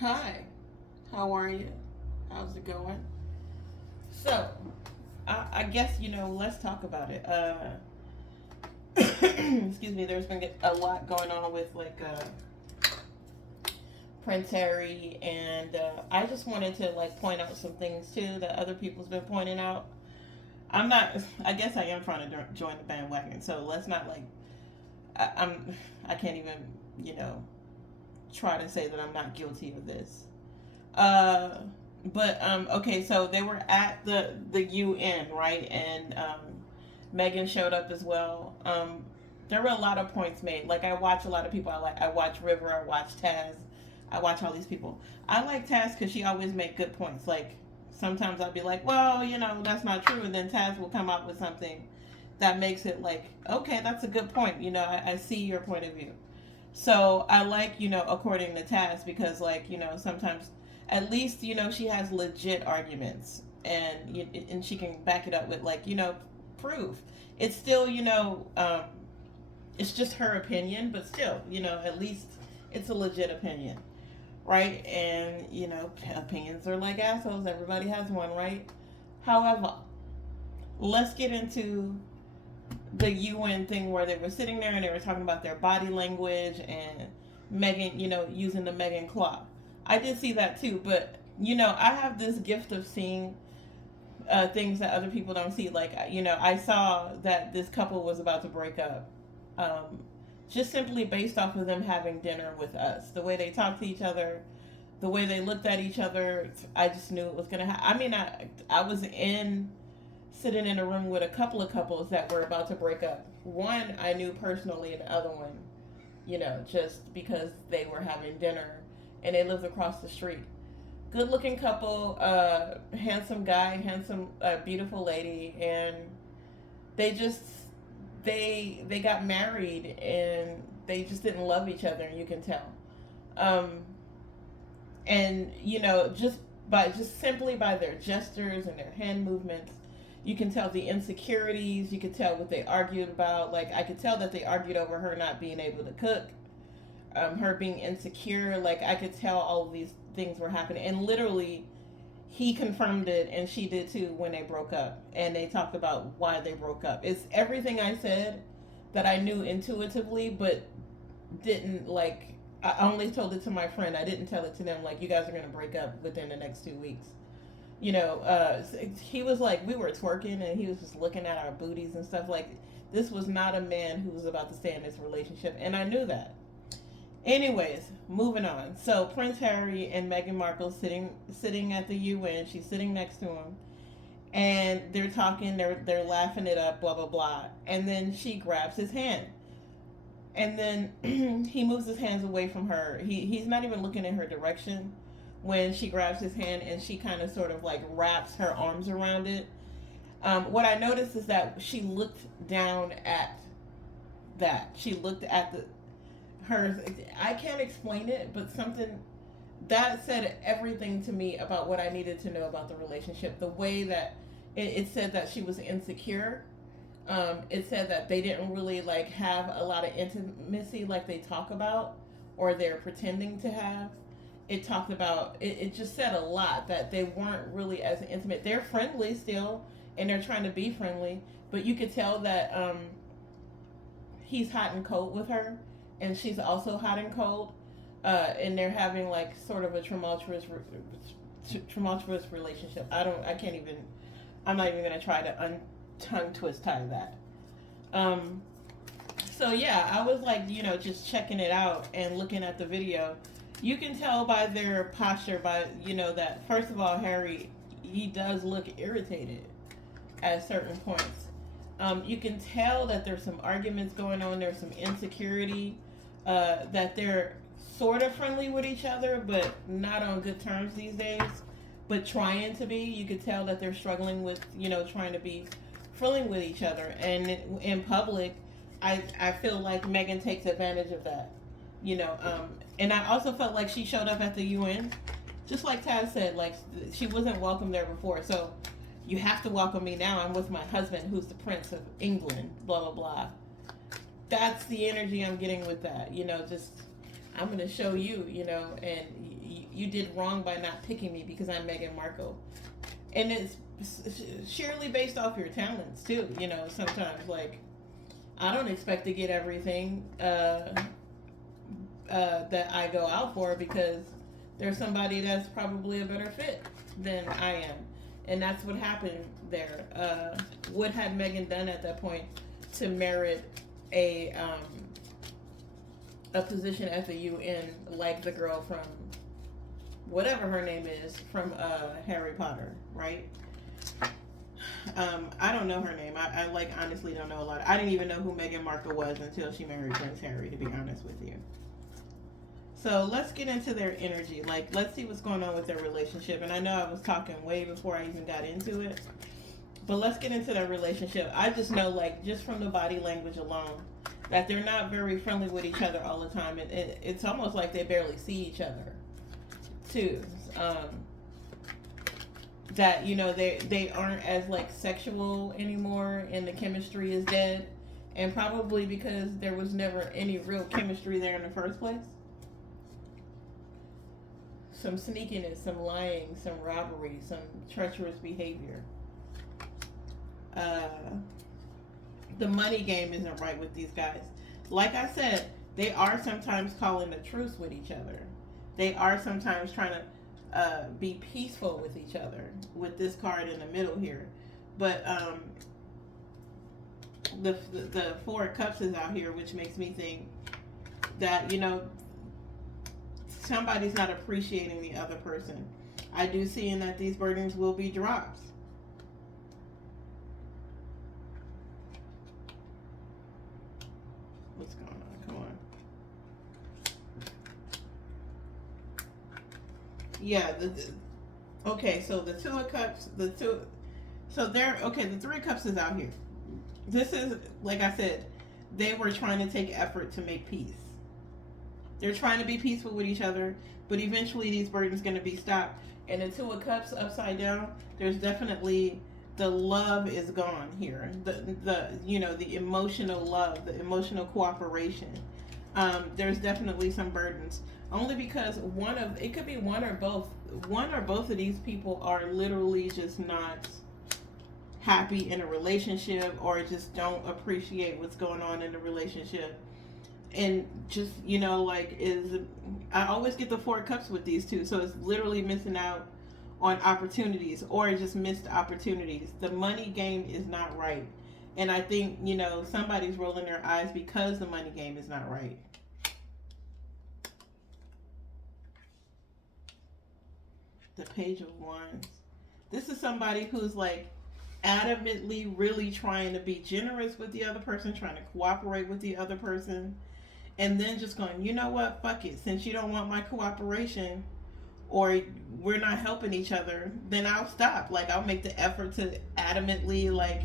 Hi, how are you? How's it going? So, I guess, let's talk about it. Excuse me, there's been a lot going on with, like, Prince Harry, and I just wanted to, like, point out some things, too, that other people's been pointing out. I'm not, I guess I am trying to join the bandwagon, so let's not, like, I can't even, you know, try to say that I'm not guilty of this. Uh, but okay, so they were at the UN, right? And Megan showed up as well. There were a lot of points made. Like, I watch a lot of people. I watch River. I watch Taz. I watch all these people. I like Taz because she always make good points. Like, sometimes I'll be like, well, that's not true, and then Taz will come up with something that makes it like, okay, that's a good point. I see your point of view. So I like, according to Taz, because, like, sometimes at least, she has legit arguments, and she can back it up with, like, proof. It's still, it's just her opinion, but still, at least it's a legit opinion, right? And, opinions are like assholes. Everybody has one, right? However, let's get into the UN thing where they were sitting there and they were talking about their body language and Megan, using the Megan claw. I did see that too, but I have this gift of seeing things that other people don't see. Like, I saw that this couple was about to break up, um, just simply based off of them having dinner with us. The way they talked to each other, the way they looked at each other, I just knew it was gonna happen. I mean, I was sitting in a room with a couple of couples that were about to break up. One I knew personally, and the other one, just because they were having dinner and they lived across the street. Good looking couple, handsome guy, handsome, beautiful lady, and they just they got married and they just didn't love each other, and you can tell. Um, and just simply by their gestures and their hand movements, you can tell the insecurities. You could tell what they argued about. Like, I could tell that they argued over her not being able to cook, her being insecure. Like, I could tell all of these things were happening, and literally he confirmed it and she did too when they broke up, and they talked about why they broke up. It's everything I said that I knew intuitively, but didn't, like, I only told it to my friend. I didn't tell it to them, like, you guys are going to break up within the next 2 weeks. He was like, we were twerking and he was just looking at our booties and stuff. Like, this was not a man who was about to stay in this relationship, and I knew that. Anyways, moving on. So Prince Harry and Meghan Markle sitting at the UN. She's sitting next to him, and they're talking. They're laughing it up. Blah blah blah. And then she grabs his hand, and then he moves his hands away from her. He's not even looking in her direction when she grabs his hand, and she kind of sort of like wraps her arms around it. What I noticed is that she looked down at that. She looked at the her. I can't explain it, but something that said everything to me about what I needed to know about the relationship. The way that it said that she was insecure. It said that they didn't really, like, have a lot of intimacy like they talk about, or they're pretending to have. It talked about it just said a lot that they weren't really as intimate. They're friendly still, and they're trying to be friendly, but you could tell that he's hot and cold with her, and she's also hot and cold, and they're having, like, sort of a tumultuous relationship. I can't even. I'm not even gonna try to tongue twist tie that. Um, so yeah, I was like, just checking it out and looking at the video. You can tell by their posture, by, that first of all, Harry, he does look irritated at certain points. You can tell that there's some arguments going on. There's some insecurity. That they're sort of friendly with each other, but not on good terms these days. But trying to be. You could tell that they're struggling with, trying to be friendly with each other. And in public, I feel like Megan takes advantage of that. And I also felt like she showed up at the UN, just like Taz said, like, she wasn't welcome there before. So you have to welcome me now. I'm with my husband, who's the Prince of England, blah, blah, blah. That's the energy I'm getting with that. Just, I'm going to show you, and you did wrong by not picking me because I'm Meghan Markle, and it's sheerly based off your talents too. You know, sometimes like I don't expect to get everything that I go out for because there's somebody that's probably a better fit than I am, and that's what happened there. What had Megan done at that point to merit a position at the UN like the girl from whatever her name is from Harry Potter, right? I don't know her name. I like honestly don't know a lot. I didn't even know who Meghan Markle was until she married Prince Harry, to be honest with you. So let's get into their energy. Like, let's see what's going on with their relationship. And I know I was talking way before I even got into it, but let's get into their relationship. I just know, like, just from the body language alone, that they're not very friendly with each other all the time. It's almost like they barely see each other, too. That, you know, they aren't as, like, sexual anymore, and the chemistry is dead. And probably because there was never any real chemistry there in the first place. Some sneakiness, some lying, some robbery, some treacherous behavior. The money game isn't right with these guys. Like I said, they are sometimes calling a truce with each other. They are sometimes trying to be peaceful with each other with this card in the middle here. But the Four of Cups is out here, which makes me think that, you know, somebody's not appreciating the other person. I do see in that these burdens will be dropped. What's going on? Come on. Yeah, okay, so the Two of Cups, so they're, okay, the Three of Cups is out here. This is, like I said, they were trying to take effort to make peace. They're trying to be peaceful with each other, but eventually these burdens going to be stopped. And the Two of Cups upside down, there's definitely, the love is gone here. The you know, the emotional love, the emotional cooperation. There's definitely some burdens. Only because it could be one or both of these people are literally just not happy in a relationship, or just don't appreciate what's going on in the relationship. And just, you know, like, I always get the Four Cups with these two, so it's literally missing out on opportunities, or just missed opportunities. The money game is not right, and I think, you know, somebody's rolling their eyes because the money game is not right. The Page of Wands. This is somebody who's like adamantly really trying to be generous with the other person, trying to cooperate with the other person, and then just going, you know what, fuck it, since you don't want my cooperation, or we're not helping each other, then I'll stop. Like, I'll make the effort to adamantly, like,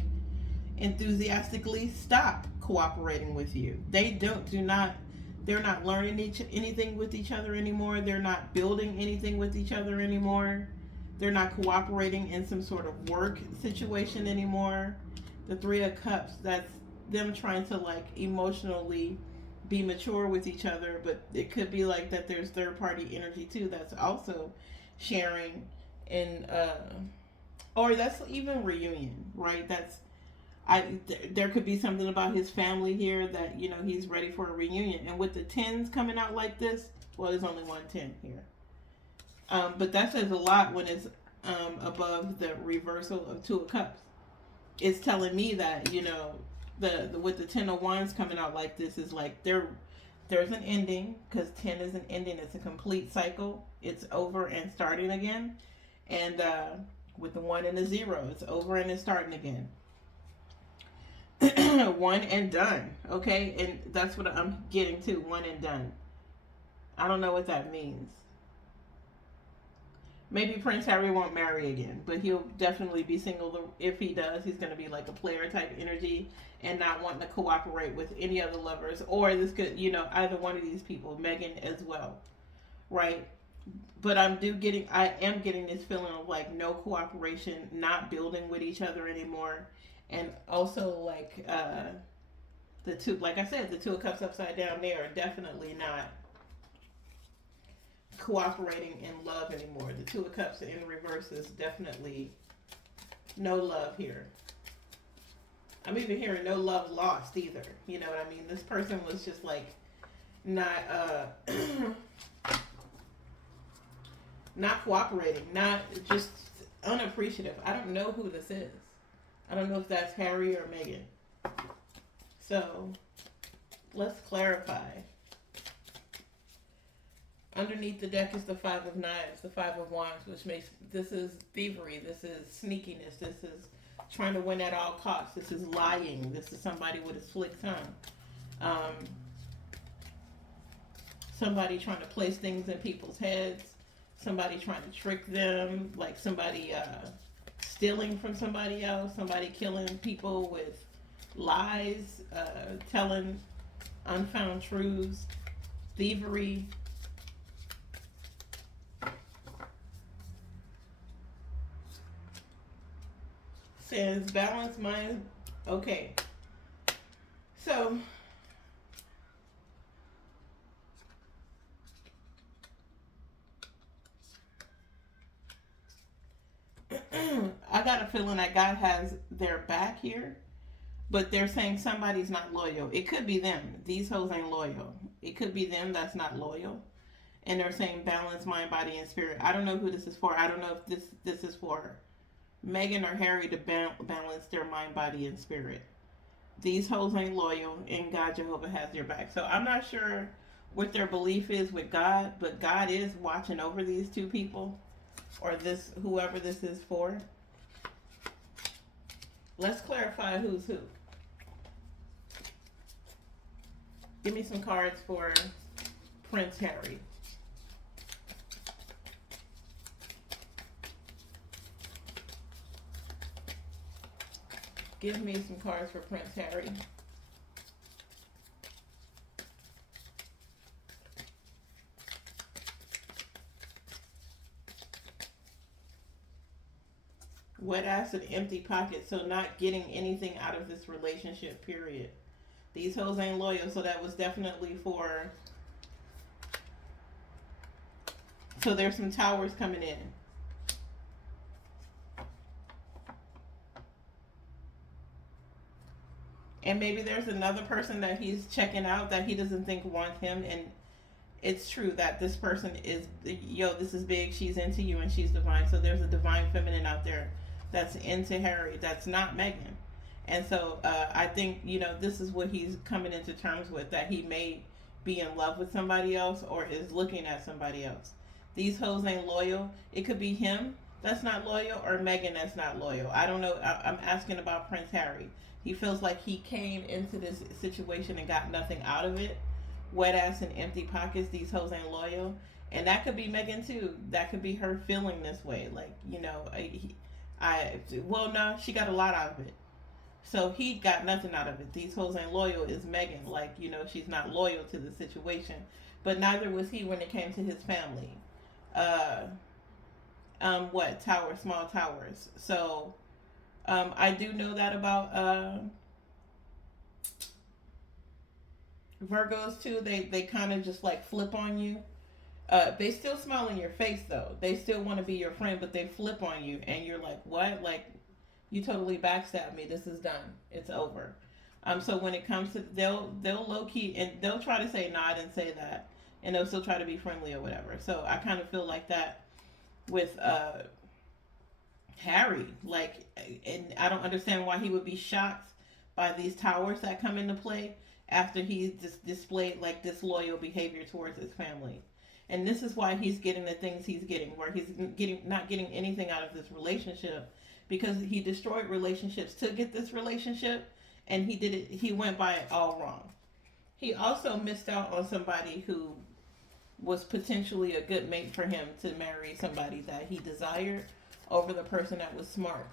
enthusiastically stop cooperating with you. They're not learning anything with each other anymore. They're not building anything with each other anymore. They're not cooperating in some sort of work situation anymore. The Three of Cups, that's them trying to, like, emotionally be mature with each other, but it could be like that there's third party energy too that's also sharing, and or that's even reunion, right? There could be something about his family here that, you know, he's ready for a reunion. And with the tens coming out like this, well, there's only one 10 here, but that says a lot when it's above the reversal of Two of Cups. It's telling me that, you know, the with the Ten of Wands coming out like this is like there's an ending, because 10 is an ending. It's a complete cycle. It's over and starting again. And with the 1 and the 0, it's over and it's starting again. One and done. Okay, and that's what I'm getting to. One and done. I don't know what that means. Maybe Prince Harry won't marry again, but he'll definitely be single. If he does, he's going to be like a player type energy and not wanting to cooperate with any other lovers. Or this could, you know, either one of these people, Megan as well, right? But I am getting this feeling of like no cooperation, not building with each other anymore. And also like the two, like I said, the Two of Cups upside down, they are definitely not cooperating in love anymore. The Two of Cups in reverse is definitely no love here. I'm even hearing no love lost either. You know what I mean? This person was just like not not cooperating, not just unappreciative. I don't know who this is. I don't know if that's Harry or Meghan. So let's clarify. Underneath the deck is the Five of Knives, the Five of Wands, which makes this is thievery, this is sneakiness, this is trying to win at all costs, this is lying, this is somebody with a slick tongue. Somebody trying to place things in people's heads, somebody trying to trick them, like somebody stealing from somebody else, somebody killing people with lies, telling unfound truths, thievery. Says balance mind. Okay. So I got a feeling that God has their back here, but they're saying somebody's not loyal. It could be them. These hoes ain't loyal. It could be them that's not loyal. And they're saying balance mind, body, and spirit. I don't know who this is for. I don't know if this is for Meghan or Harry to balance their mind, body, and spirit. These hoes ain't loyal, and God Jehovah has their back. So I'm not sure what their belief is with God, but God is watching over these two people, or this whoever this is for. Let's clarify who's who. Give me some cards for Prince Harry. Give me some cards for Prince Harry. Wet ass and empty pocket, so not getting anything out of this relationship, period. These hoes ain't loyal, so that was definitely for... So there's some towers coming in. And maybe there's another person that he's checking out that he doesn't think wants him. And it's true that this person is, yo, this is big. She's into you and she's divine. So there's a divine feminine out there that's into Harry. That's not Meghan. And so I think, you know, this is what he's coming into terms with, that he may be in love with somebody else or is looking at somebody else. These hoes ain't loyal. It could be him that's not loyal or Meghan that's not loyal. I don't know. I'm asking about Prince Harry. He feels like he came into this situation and got nothing out of it. Wet ass and empty pockets. These hoes ain't loyal. And that could be Meghan too. That could be her feeling this way. Like, you know, well, no, she got a lot out of it. So he got nothing out of it. These hoes ain't loyal is Meghan. Like, you know, she's not loyal to the situation. But neither was he when it came to his family. Small towers. So, I do know that about Virgos too. They kind of just like flip on you. They still smile in your face though. They still want to be your friend, but they flip on you, and you're like, what? Like, you totally backstabbed me. This is done. It's over. So when it comes to, they'll low key, and they'll try to say, no, I didn't say that, and they'll still try to be friendly or whatever. So I kind of feel like that with Harry. Like, and I don't understand why he would be shocked by these towers that come into play after he displayed like disloyal behavior towards his family. And this is why he's getting the things he's getting, where he's not getting anything out of this relationship, because he destroyed relationships to get this relationship, and he went by it all wrong. He also missed out on somebody who was potentially a good mate for him to marry, somebody that he desired over the person that was smart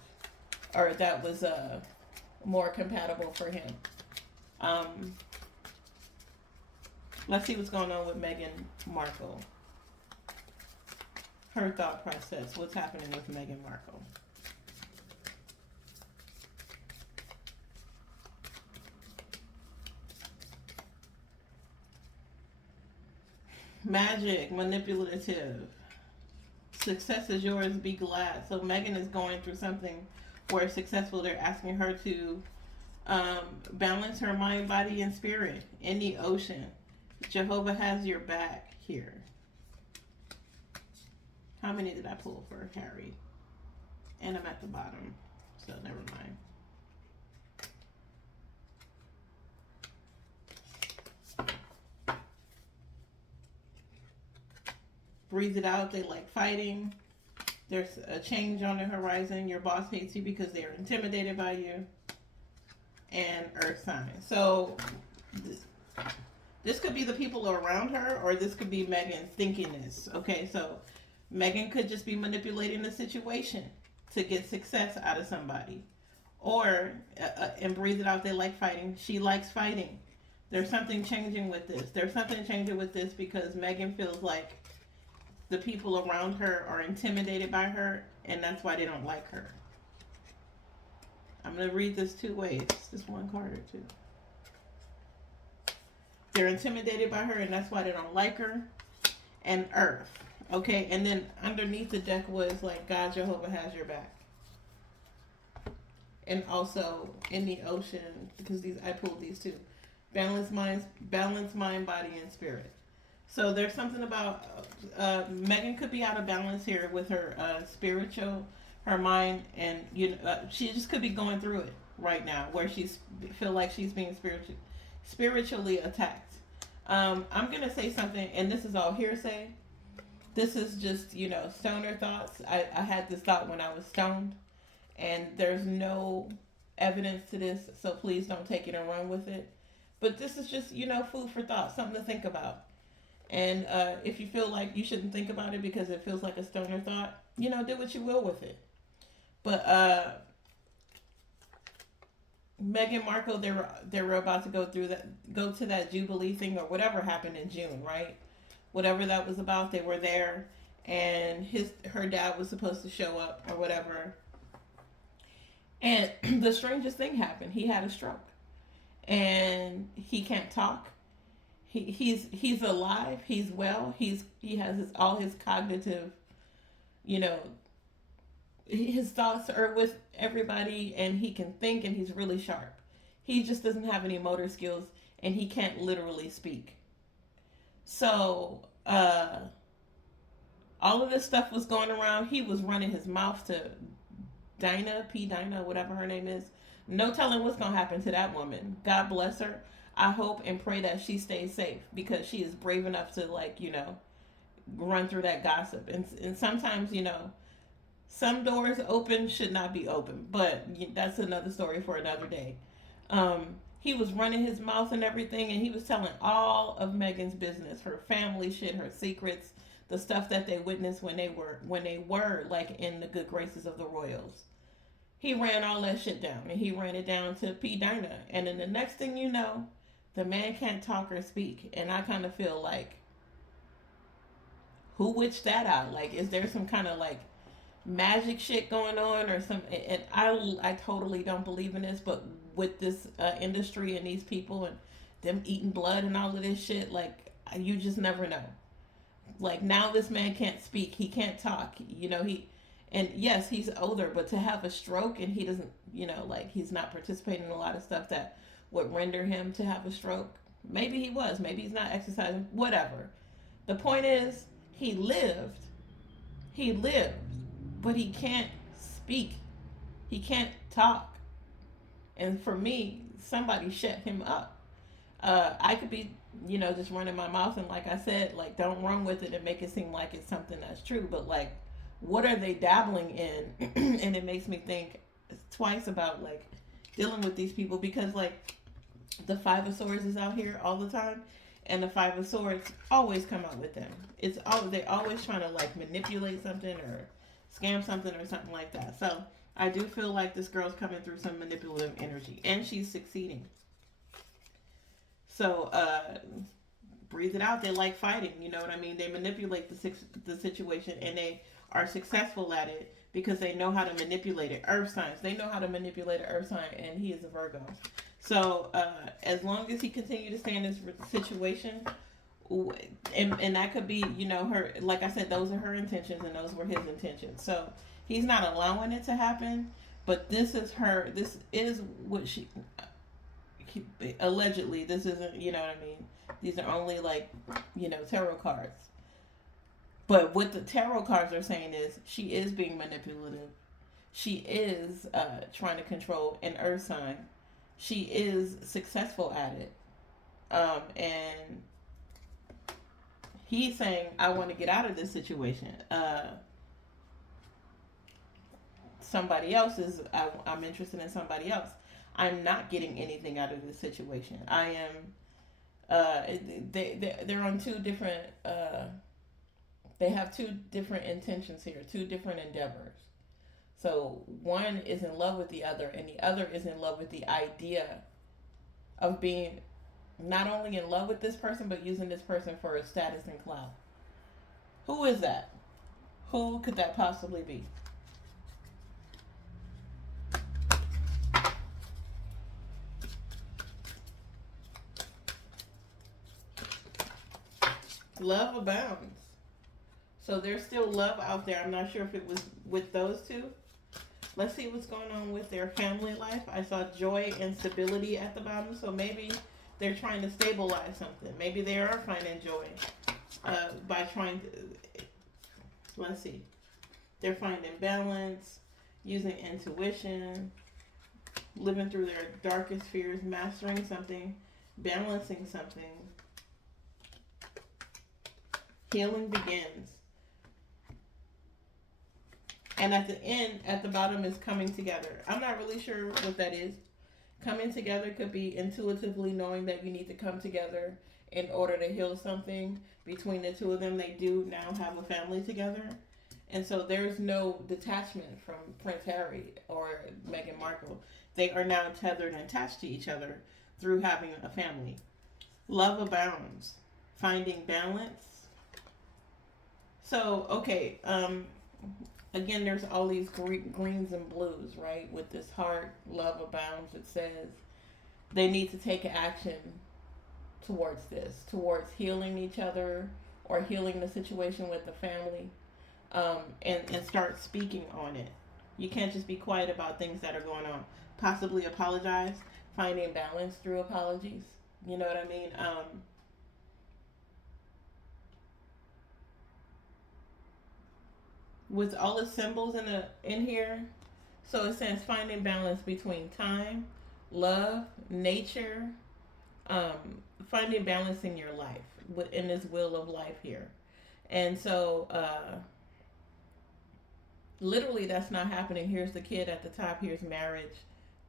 or that was more compatible for him. Let's see what's going on with Meghan Markle. Her thought process. What's happening with Meghan Markle? Magic, manipulative. Success is yours, be glad. So Megan is going through something where it's successful. They're asking her to balance her mind, body, and spirit in the ocean. Jehovah has your back here. How many did I pull for Harry? And I'm at the bottom, so never mind. Breathe it out. They like fighting. There's a change on the horizon. Your boss hates you because they are intimidated by you. And earth sign. So this could be the people around her, or this could be Megan thinking this. Okay, so Megan could just be manipulating the situation to get success out of somebody. Or, and breathe it out, they like fighting. She likes fighting. There's something changing with this. There's something changing with this because Megan feels like the people around her are intimidated by her, and that's why they don't like her. I'm going to read this two ways. Just one card or two. They're intimidated by her, and that's why they don't like her. And earth. Okay, and then underneath the deck was like, God, Jehovah has your back. And also in the ocean, because I pulled these two. Balance mind, body, and spirit. So there's something about Megan could be out of balance here with her spiritual, her mind, and she just could be going through it right now, where she's feel like she's being spiritually attacked. I'm gonna say something, and this is all hearsay. This is just stoner thoughts. I had this thought when I was stoned, and there's no evidence to this, so please don't take it and run with it. But this is just food for thought, something to think about. And if you feel like you shouldn't think about it because it feels like a stoner thought, do what you will with it. But Meghan Markle, they were about to go to that Jubilee thing or whatever happened in June, right? Whatever that was about, they were there, and her dad was supposed to show up or whatever. And the strangest thing happened. He had a stroke, and he can't talk. He's alive. He's well. He has all his cognitive, his thoughts are with everybody, and he can think, and he's really sharp. He just doesn't have any motor skills, and he can't literally speak. So all of this stuff was going around. He was running his mouth to Dinah, whatever her name is. No telling what's gonna happen to that woman. God bless her. I hope and pray that she stays safe, because she is brave enough to run through that gossip. And sometimes some doors open should not be open, but that's another story for another day. He was running his mouth and everything, and he was telling all of Megan's business, her family shit, her secrets, the stuff that they witnessed when they were like in the good graces of the royals. He ran all that shit down, and he ran it down to P. Dinah. And then the next thing you know, the man can't talk or speak. And I kind of feel like, who witched that out? Like, is there some kind of like magic shit going on or some? And I totally don't believe in this, but with this industry and these people and them eating blood and all of this shit, like, you just never know. Like, now this man can't speak, he can't talk, and yes, he's older, but to have a stroke and he doesn't, he's not participating in a lot of stuff that would render him to have a stroke. Maybe he was, maybe he's not exercising, whatever. The point is, he lived, but he can't speak, he can't talk. And for me, somebody shut him up. I could be, just running my mouth, and like I said, like, don't run with it and make it seem like it's something that's true. But like, what are they dabbling in? And it makes me think twice about like dealing with these people, because like the Five of Swords is out here all the time, and the Five of Swords always come out with them. They're always trying to like manipulate something or scam something or something like that. So I do feel like this girl's coming through some manipulative energy, and she's succeeding. So breathe it out. They like fighting. You know what I mean? They manipulate the situation, and they are successful at it because they know how to manipulate it. Earth signs. They know how to manipulate an earth sign, and he is a Virgo. So as long as he continues to stay in this situation And that could be, her, like I said, those are her intentions and those were his intentions. So he's not allowing it to happen, but this is what allegedly, this isn't, what I mean? These are only like, tarot cards. But what the tarot cards are saying is she is being manipulative. She is trying to control an earth sign. She is successful at it. And he's saying, I want to get out of this situation. Somebody else is, I'm interested in somebody else. I'm not getting anything out of this situation. I am, they're on two different, they have two different intentions here, two different endeavors. So one is in love with the other, and the other is in love with the idea of being not only in love with this person, but using this person for a status and clout. Who is that? Who could that possibly be? Love abounds. So there's still love out there. I'm not sure if it was with those two. Let's see what's going on with their family life. I saw joy and stability at the bottom, so maybe they're trying to stabilize something. Maybe they are finding joy by trying to. Let's see. They're finding balance, using intuition, living through their darkest fears, mastering something, balancing something. Healing begins. And at the end, at the bottom is coming together. I'm not really sure what that is. Coming together could be intuitively knowing that you need to come together in order to heal something between the two of them. They do now have a family together. And so there's no detachment from Prince Harry or Meghan Markle. They are now tethered and attached to each other through having a family. Love abounds. Finding balance. So, okay, again, there's all these greens and blues, right? With this heart, love abounds. It says they need to take action towards this, towards healing each other or healing the situation with the family, and start speaking on it. You can't just be quiet about things that are going on. Possibly apologize, finding balance through apologies. You know what I mean? With all the symbols in here, so it says finding balance between time, love, nature, um, finding balance in your life, in this wheel of life here. And so, literally, that's not happening. Here's the kid at the top. Here's marriage.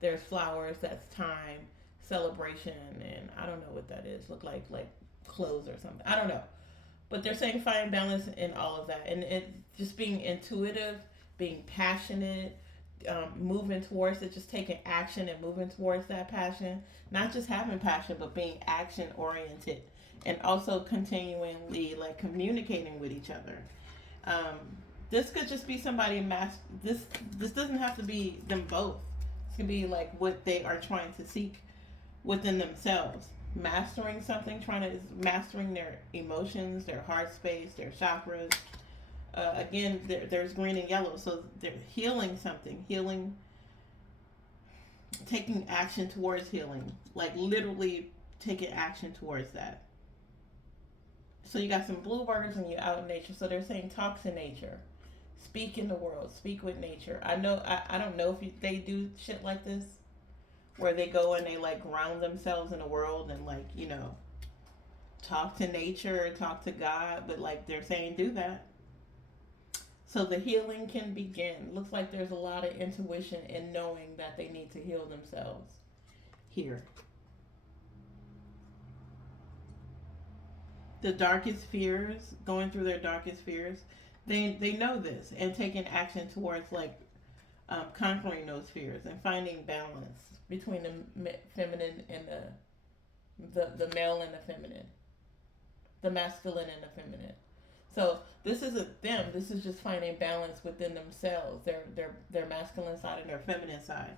There's flowers. That's time, celebration, and I don't know what that is. Look like clothes or something. I don't know. But they're saying find balance in all of that, and it just being intuitive, being passionate, moving towards it, just taking action and moving towards that passion. Not just having passion, but being action oriented, and also continually like communicating with each other. Um, this could just be somebody This doesn't have to be them both. This could be like what they are trying to seek within themselves. Mastering their emotions, their heart space, their chakras. Again, there's green and yellow, so they're healing something, taking action towards healing, like literally taking action towards that. So you got some bluebirds and you're out in nature. So they're saying talk to nature, speak in the world, speak with nature. I don't know if they do shit like this, where they go and they like ground themselves in the world and like talk to nature, talk to God, but like they're saying do that. So the healing can begin. Looks like there's a lot of intuition in knowing that they need to heal themselves here. The darkest fears, going through their darkest fears, they know this and taking action towards like conquering those fears and finding balance between the feminine and the male and the feminine, the masculine and the feminine. So this isn't them. This is just finding balance within themselves, their masculine side and their feminine side,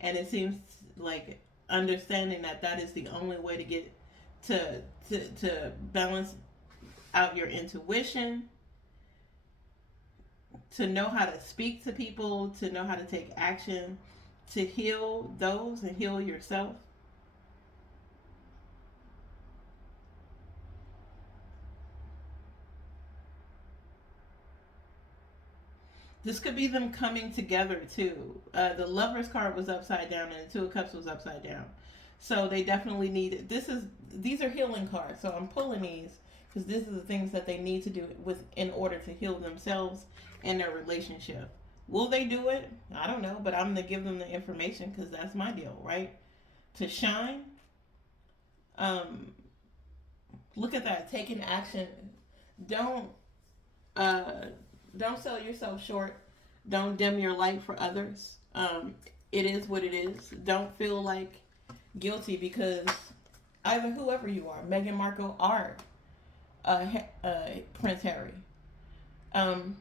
and it seems like understanding that is the only way to get to to balance out your intuition, to know how to speak to people, to know how to take action, to heal those and heal yourself. This could be them coming together too. The Lovers card was upside down and the Two of Cups was upside down. So they definitely need these are healing cards. So I'm pulling these because these are the things that they need to do with in order to heal themselves and their relationship. Will they do it? I don't know, but I'm gonna give them the information because that's my deal, right? To shine. Um, Look at that, taking action. Don't uh, don't sell yourself short. Don't dim your light for others. It is what it is. Don't feel like guilty because either whoever you are, Meghan Markle or Prince Harry. Um,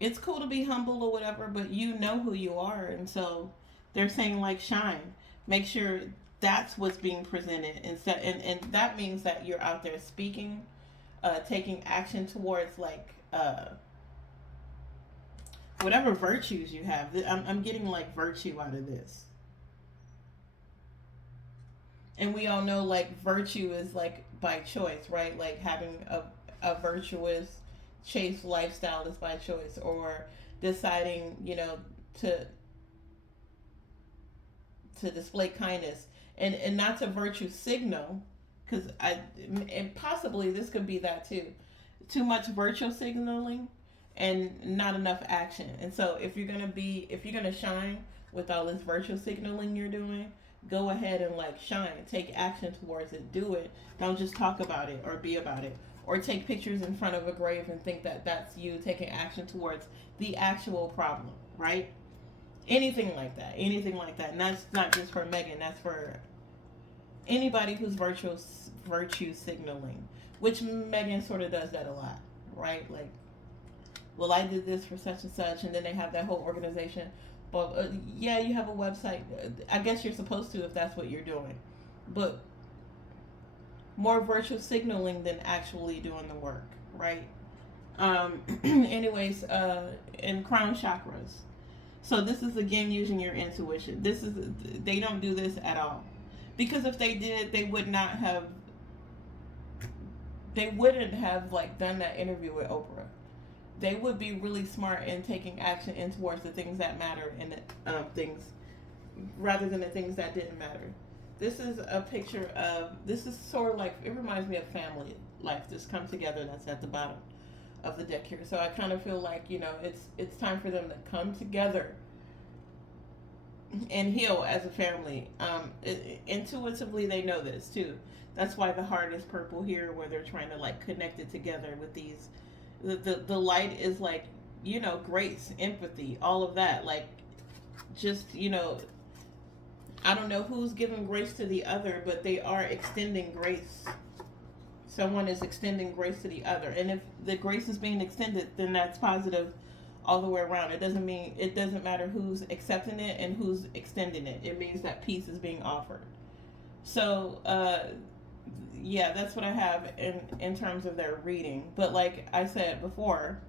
it's cool to be humble or whatever, but you know who you are, and so they're saying like shine. Make sure that's what's being presented instead, and that means that you're out there speaking, taking action towards like whatever virtues you have. I'm getting like virtue out of this, and we all know like virtue is like by choice, right? Like having a virtuous chaste lifestyle is by choice, or deciding, to display kindness and not to virtue signal, because I and possibly this could be that too, too much virtue signaling and not enough action. And so if you're gonna shine with all this virtual signaling you're doing, go ahead and like shine, take action towards it, do it. Don't just talk about it or be about it, or take pictures in front of a grave and think that that's you taking action towards the actual problem, right? Anything like that. And that's not just for Megan, that's for anybody who's virtue signaling, which Megan sort of does that a lot, right? Like, well, I did this for such and such, and then they have that whole organization. But yeah, you have a website. I guess you're supposed to if that's what you're doing, but more virtual signaling than actually doing the work, right? Anyways, in crown chakras. So this is again using your intuition. They don't do this at all, because if they did, they wouldn't have like done that interview with Oprah. They would be really smart in taking action in towards the things that matter and things rather than the things that didn't matter. This is a picture of, this is sort of like, it reminds me of family life, this come together that's at the bottom of the deck here. So I kind of feel like, it's time for them to come together and heal as a family. Intuitively, they know this too. That's why the heart is purple here, where they're trying to like connect it together with these. The light is like, grace, empathy, all of that. Like, just, I don't know who's giving grace to the other, but they are extending grace. Someone is extending grace to the other. And if the grace is being extended, then that's positive all the way around. It doesn't matter who's accepting it and who's extending it. It means that peace is being offered. So, yeah, that's what I have in terms of their reading. But like I said before,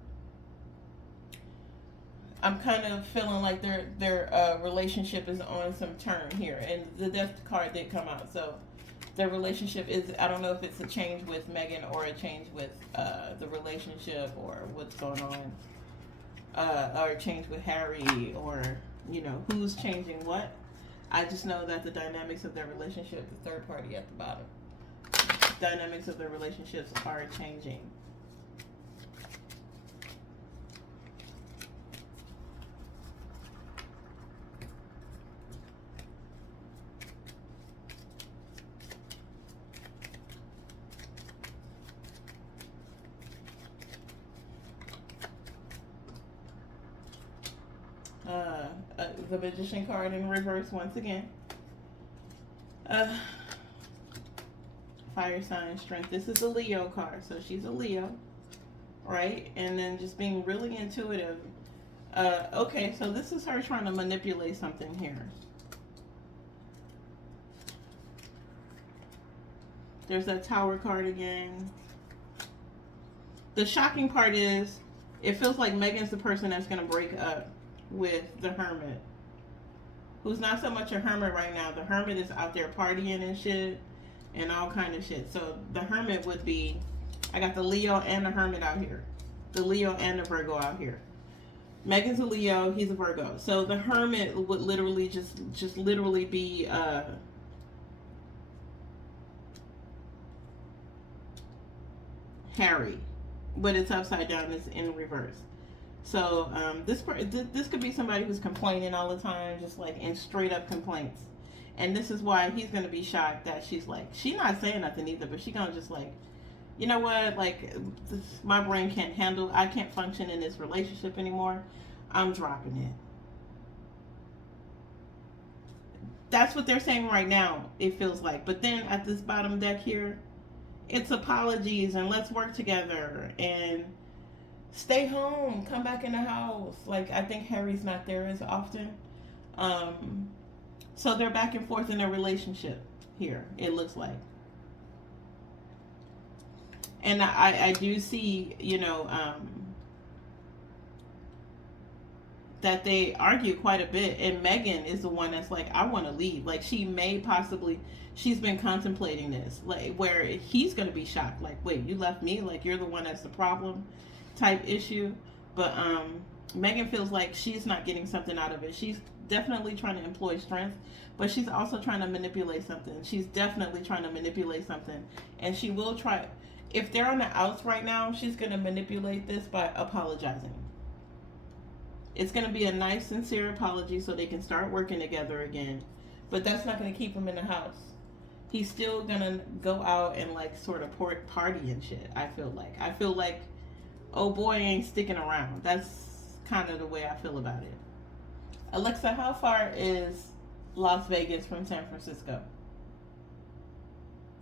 I'm kind of feeling like their relationship is on some turn here, and the death card did come out. So their relationship is, I don't know if it's a change with Megan or a change with the relationship or what's going on, or a change with Harry, or who's changing what. I just know that the dynamics of their relationship, the third party at the bottom, dynamics of their relationships are changing. The Magician card in reverse once again. Fire sign strength. This is a Leo card, so she's a Leo, right? And then just being really intuitive. Okay, so this is her trying to manipulate something here. There's that Tower card again. The shocking part is, it feels like Meghan's the person that's going to break up with the Hermit, who's not so much a hermit right now. The Hermit is out there partying and shit and all kind of shit. So the Hermit would be, I got the Leo and the Hermit out here. The Leo and the Virgo out here. Meghan's a Leo, he's a Virgo. So the Hermit would literally just literally be Harry, but it's upside down. It's in reverse. So this could be somebody who's complaining all the time, just like in straight up complaints. And this is why he's gonna be shocked that she's not saying nothing either, but she's gonna just like, you know what, like my brain can't handle. I can't function in this relationship anymore. I'm dropping it. That's what they're saying right now. It feels like, but then at this bottom deck here, it's apologies and let's work together and stay home, come back in the house. Like, I think Harry's not there as often. So they're back and forth in their relationship here, it looks like. And I do see, that they argue quite a bit, and Meghan is the one that's like, I want to leave. Like, she's been contemplating this, like, where he's going to be shocked, like, wait, you left me, like, you're the one that's the problem type issue. But Meghan feels like she's not getting something out of it. She's definitely trying to employ strength, but she's also trying to manipulate something. She's definitely trying to manipulate something, and she will try. If they're on the outs right now, she's going to manipulate this by apologizing. It's going to be a nice, sincere apology so they can start working together again. But that's not going to keep him in the house. He's still going to go out and, like, sort of party and shit, I feel like, oh boy ain't sticking around. That's kind of the way I feel about it. Alexa, how far is Las Vegas from San Francisco?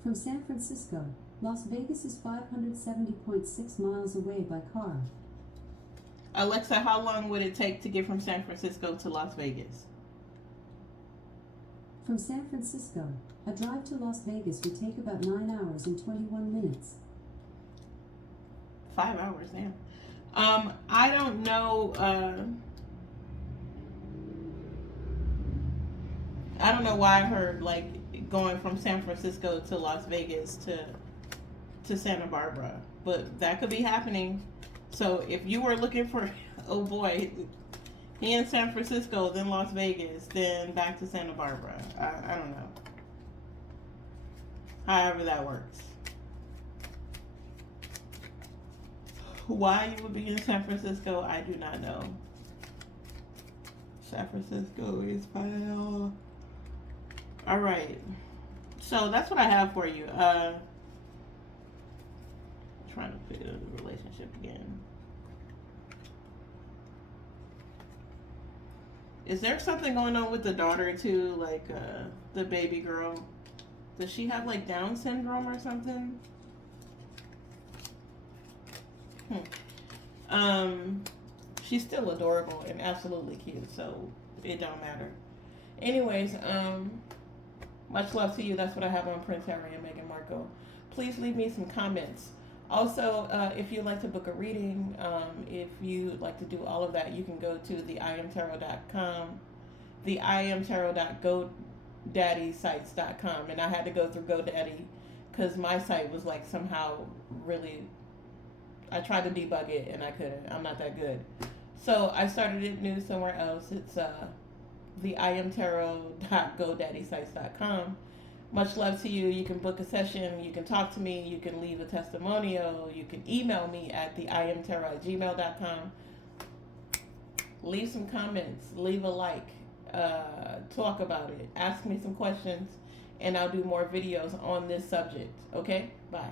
From San Francisco, Las Vegas is 570.6 miles away by car. Alexa, how long would it take to get from San Francisco to Las Vegas? From San Francisco, a drive to Las Vegas would take about 9 hours and 21 minutes. 5 hours, damn. I don't know. I don't know why I heard, like, going from San Francisco to Las Vegas to Santa Barbara, but that could be happening. So if you were looking for, oh boy, he in San Francisco, then Las Vegas, then back to Santa Barbara. I don't know. However that works. Why you would be in San Francisco, I do not know. San Francisco is fine. All right. So that's what I have for you. Trying to fit in the relationship again. Is there something going on with the daughter too, like the baby girl? Does she have like Down syndrome or something? She's still adorable and absolutely cute, so it don't matter. Anyways, much love to you. That's what I have on Prince Harry and Meghan Markle. Please leave me some comments. Also, if you'd like to book a reading, if you'd like to do all of that, you can go to the iamtarot.com, the iamtarot.godaddysites.com, and I had to go through GoDaddy because my site was like somehow really, I tried to debug it and I couldn't. I'm not that good. So I started it new somewhere else. It's the iamtarot.godaddysites.com. Much love to you. You can book a session. You can talk to me. You can leave a testimonial. You can email me at theiamtarot@gmail.com. Leave some comments. Leave a like. Talk about it. Ask me some questions. And I'll do more videos on this subject. Okay? Bye.